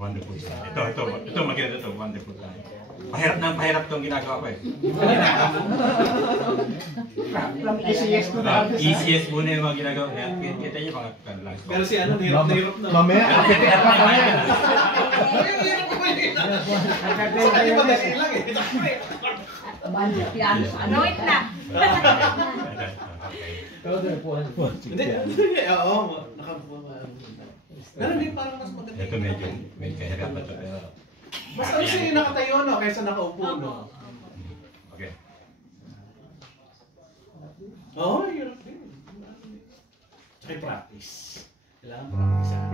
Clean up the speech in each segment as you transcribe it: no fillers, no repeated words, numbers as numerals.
Wonderful. Ito maganda to, wonderful. Pahirap tong ginagawa ko eh. Easiest ko na. Easiest muna yung mga ginagawa. Kita niyo mga kanlang. Pero si ano, hirap na hirap na. Mamaya, kapit-kapit pa kami. Sakali pa kasi lang eh. No, wait lang. Hindi, oo, nakabuha. Pero hindi parang mas maganda. Ito medyo may kahirapan to. Mas ano siya yung nakatayo no, kaysa nakaupo no? Okay. Oo, hirap din. Tsaka practice. Kailangan practice yan.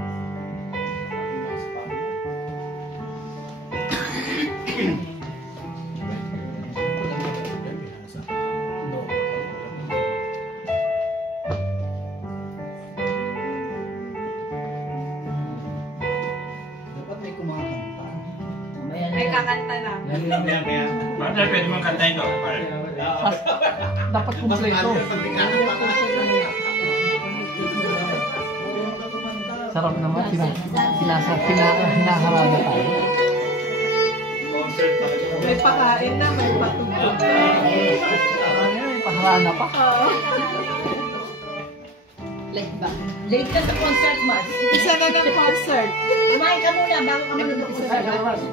May kakanta na. Bakit pwede mong kantahin to? Dapat kumpleto. Sarap naman, hinaharada tayo. May pakain na, may patugtog. May paharana pa. Late ba? Late ka sa concert, Mars. Isa na ng concert. Kumain ka muna bago ka mag-umpisa sa Mars.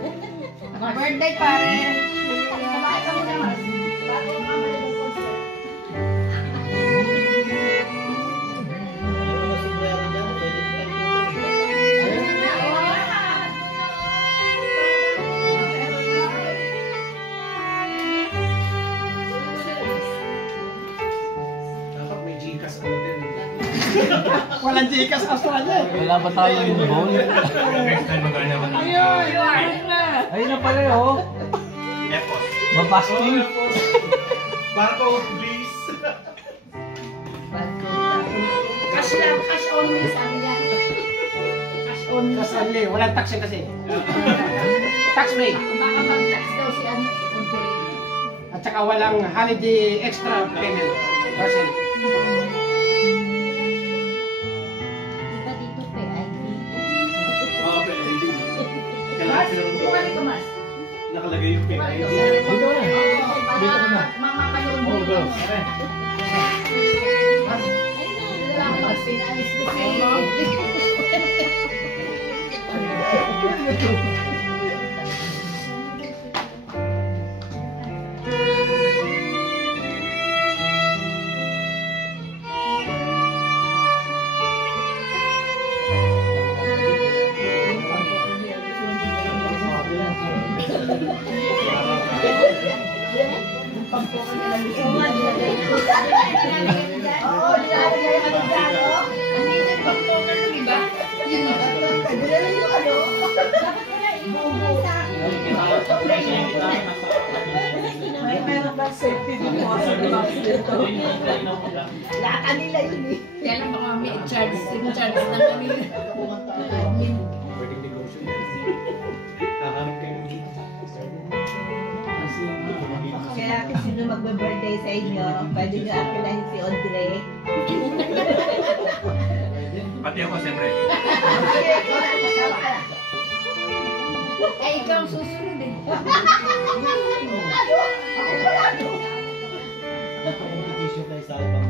Birthday pare. Kumain ka muna, Mars. Bago ka mag-umpisa. Dapat may Gcash ano din. Walang Gcash Australia eh. Wala ba tayong bowl? Next time magkanya ko na. Ayun na pala oh. Epos. Mapasking. Para ko, please. Cash lang, cash only, sabi niya. Cash only. Cash only, walang tax kasi. Tax free. Baka mag-tax daw si ano, At saka walang holiday extra payment. Percent. Diba dito pe, ID? Oo, PID. Mars, bumalik ka, Mars. Nakalagay yung PID. Dito na. Dito na. Mamapanood mo. Oh, go. Ayun na, Mars, pinalis ko May meron ba safety din po sa box dito? Lahat kanila yun eh. Kaya lang baka may charge lang kanila. Pwedeng negosyo yan. Kahanap kayo ng Kaya kung sino magbe-birthday sa inyo, pwede nyo apilahin si Audrey. Pati ako siyempre. Eh, ikaw ang susunod eh. competition tayo sa ibang.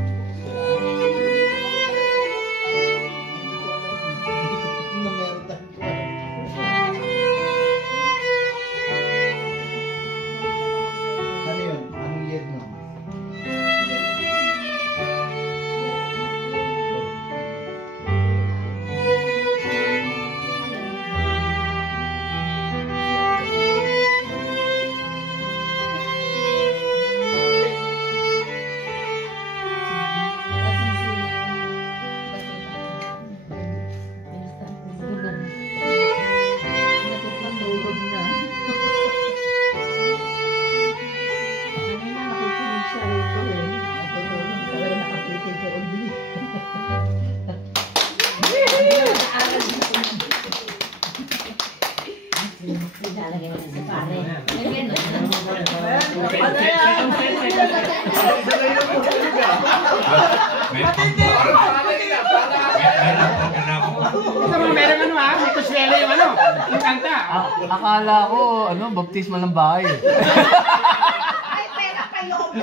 Ano yun? Anong year mo? Meron ano may kuswerte. Akala ko, baptismal ng bahay. Ay, pera pa yung